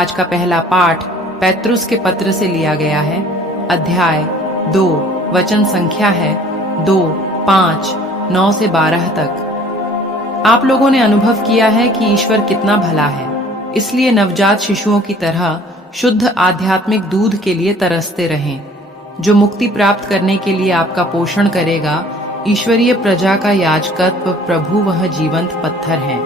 आज का पहला पाठ पैतरुस के पत्र से लिया गया है। अध्याय 2, वचन संख्या है 2, 5, 9 से 12 तक। आप लोगों ने अनुभव किया है कि ईश्वर कितना भला है, इसलिए नवजात शिशुओं की तरह शुद्ध आध्यात्मिक दूध के लिए तरसते रहें, जो मुक्ति प्राप्त करने के लिए आपका पोषण करेगा। ईश्वरीय प्रजा का याजकत्व प्रभु वह जीवंत पत्थर है,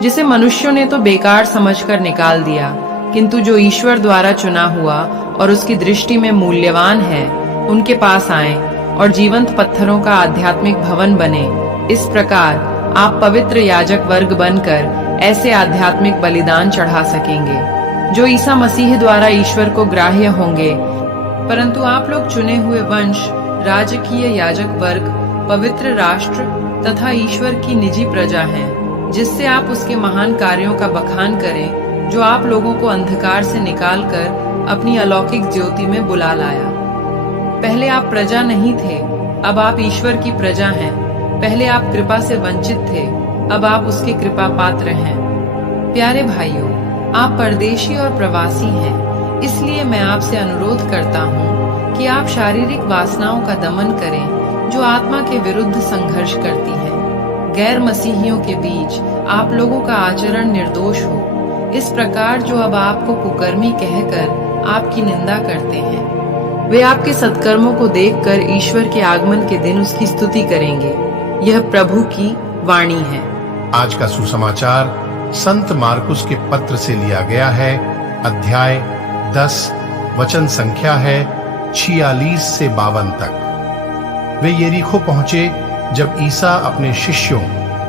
जिसे मनुष्यों ने तो बेकार समझकर निकाल दिया, किंतु जो ईश्वर द्वारा चुना हुआ और उसकी दृष्टि में मूल्यवान है, उनके पास आए और जीवंत पत्थरों का आध्यात्मिक भवन बने। इस प्रकार आप पवित्र याजक वर्ग बनकर ऐसे आध्यात्मिक बलिदान चढ़ा सकेंगे, जो ईसा मसीह द्वारा ईश्वर को ग्राह्य होंगे। परंतु आप लोग चुने हुए वंश, राजकीय याजक वर्ग, पवित्र राष्ट्र तथा ईश्वर की निजी प्रजा हैं, जिससे आप उसके महान कार्यों का बखान करें, जो आप लोगों को अंधकार से निकालकर अपनी अलौकिक ज्योति में बुला लाया। पहले आप प्रजा नहीं थे, अब आप ईश्वर की प्रजा हैं। पहले आप कृपा से वंचित थे, अब आप उसके कृपा पात्र हैं। प्यारे भाइयों, आप परदेशी और प्रवासी हैं, इसलिए मैं आपसे अनुरोध करता हूँ कि आप शारीरिक वासनाओं का दमन करें, जो आत्मा के विरुद्ध संघर्ष करती है। गैर मसीहियों के बीच आप लोगों का आचरण निर्दोष हो, इस प्रकार जो अब आपको कुकर्मी कहकर आपकी निंदा करते हैं, वे आपके सत्कर्मों को देखकर ईश्वर के आगमन के दिन उसकी स्तुति करेंगे। यह प्रभु की वाणी है। आज का सुसमाचार संत मार्कुस के पत्र से लिया गया है। अध्याय 10, वचन संख्या है 46 से 52 तक। वे यरीहो पहुंचे। जब ईसा अपने शिष्यों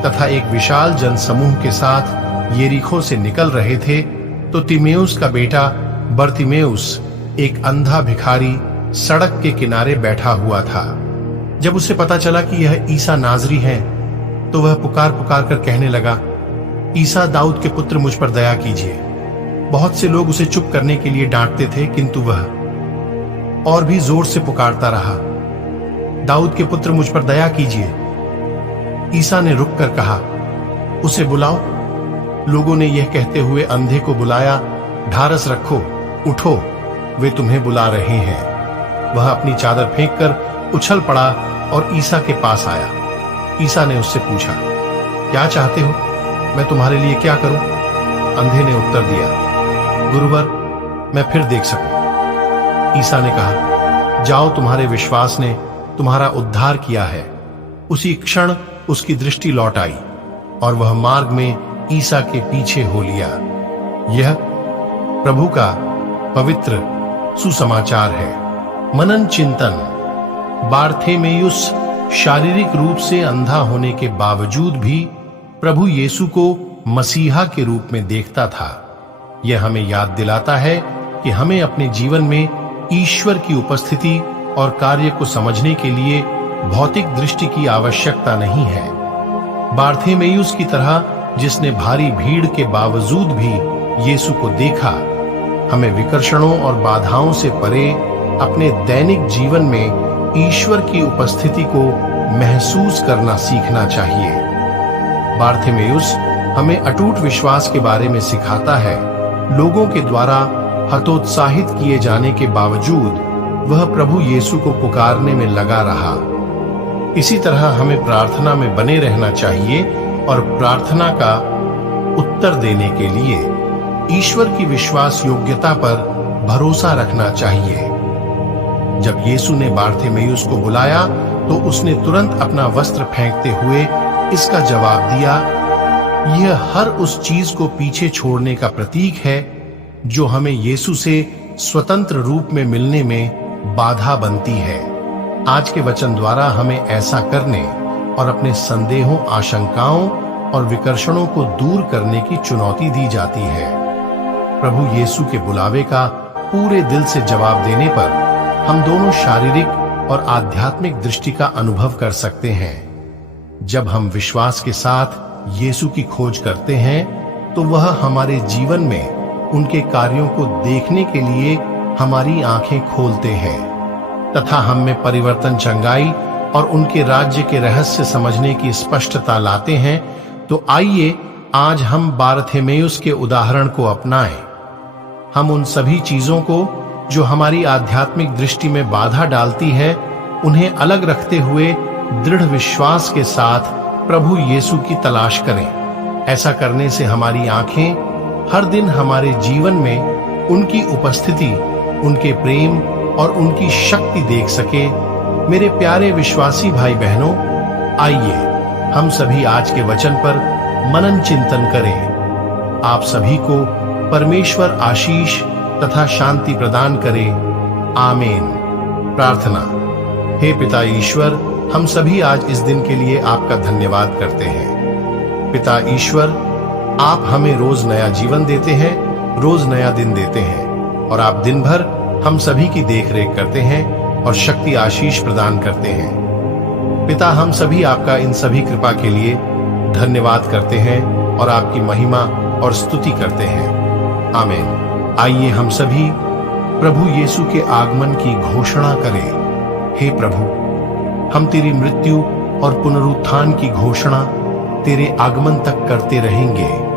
तथा एक विशाल जनसमूह के साथ यरीहो से निकल रहे थे, तो तिमेउस का बेटा बर्तिमेउस, एक अंधा भिखारी, सड़क के किनारे बैठा हुआ था। जब उसे पता चला कि यह ईसा नाजरी है, तो वह पुकार पुकार कर कहने लगा, ईसा दाऊद के पुत्र, मुझ पर दया कीजिए। बहुत से लोग उसे चुप करने के लिए डांटते थे, किंतु वह और भी जोर से पुकारता रहा, दाऊद के पुत्र, मुझ पर दया कीजिए। ईसा ने रुककर कहा, उसे बुलाओ। लोगों ने यह कहते हुए अंधे को बुलाया, ढारस रखो, उठो, वे तुम्हें बुला रहे हैं। वह अपनी चादर फेंककर उछल पड़ा और ईसा के पास आया। ईसा ने उससे पूछा, क्या चाहते हो, मैं तुम्हारे लिए क्या करूं? अंधे ने उत्तर दिया, गुरुवर, मैं फिर देख सकूं। ईसा ने कहा, जाओ, तुम्हारे विश्वास ने तुम्हारा उद्धार किया है। उसी क्षण उसकी दृष्टि लौट आई और वह मार्ग में ईसा के पीछे हो लिया। यह प्रभु का पवित्र सुसमाचार है। मनन चिंतन। बार्थेमेयुस शारीरिक रूप से अंधा होने के बावजूद भी प्रभु यीशु को मसीहा के रूप में देखता था। यह हमें याद दिलाता है कि हमें अपने जीवन में ईश्वर की उपस्थिति और कार्य को समझने के लिए भौतिक दृष्टि की आवश्यकता नहीं है। बार्थेमेयुस की तरह, जिसने भारी भीड़ के बावजूद भी यीशु को देखा, हमें विकर्षणों और बाधाओं से परे अपने दैनिक जीवन में ईश्वर की उपस्थिति को महसूस करना सीखना चाहिए। बार्थेमेयुस हमें अटूट विश्वास के बारे में सिखाता है। लोगों के द्वारा हतोत्साहित किए जाने के बावजूद वह प्रभु यीशु को पुकारने में लगा रहा। इसी तरह हमें प्रार्थना में बने रहना चाहिए और प्रार्थना का उत्तर देने के लिए ईश्वर की विश्वास योग्यता पर भरोसा रखना चाहिए। जब यीशु ने बार्थेमेयुस को बुलाया, तो उसने तुरंत अपना वस्त्र फेंकते हुए इसका जवाब दिया, यह हर उस चीज को पीछे छोड़ने का प्रतीक है जो हमें यीशु से स्वतंत्र रूप में मिलने में बाधा बनती है। आज के वचन द्वारा हमें ऐसा करने और अपने संदेहों, आशंकाओं और विकर्षणों को दूर करने की चुनौती दी जाती है। प्रभु यीशु के बुलावे का पूरे दिल से जवाब देने पर हम दोनों शारीरिक और आध्यात्मिक दृष्टि का अनुभव कर सकते हैं। जब हम विश्वास के साथ यीशु की खोज करते हैं, तो वह हमारे जीवन में उनके कार्यों को देखने के लिए हमारी आंखें खोलते हैं तथा हम में परिवर्तन, चंगाई और उनके राज्य के रहस्य समझने की स्पष्टता लाते हैं। तो आइए आज हम बार्थेमेयुस के उदाहरण को अपनाएं। हम उन सभी चीजों को जो हमारी आध्यात्मिक दृष्टि में बाधा डालती है, उन्हें अलग रखते हुए दृढ़ विश्वास के साथ प्रभु यीशु की तलाश करें। ऐसा करने से हमारी आंखें हर दिन हमारे जीवन में उनकी उपस्थिति, उनके प्रेम और उनकी शक्ति देख सके। मेरे प्यारे विश्वासी भाई बहनों, आइए हम सभी आज के वचन पर मनन चिंतन करें। आप सभी को परमेश्वर आशीष तथा शांति प्रदान करे। आमीन। प्रार्थना। हे पिता ईश्वर, हम सभी आज इस दिन के लिए आपका धन्यवाद करते हैं। पिता ईश्वर, आप हमें रोज नया जीवन देते हैं, रोज नया दिन देते हैं, और आप दिन भर हम सभी की देखरेख करते हैं और शक्ति आशीष प्रदान करते हैं। पिता, हम सभी आपका इन सभी कृपा के लिए धन्यवाद करते हैं और आपकी महिमा और स्तुति करते हैं। आमीन। आइए हम सभी प्रभु यीशु के आगमन की घोषणा करें। हे प्रभु, हम तेरी मृत्यु और पुनरुत्थान की घोषणा तेरे आगमन तक करते रहेंगे।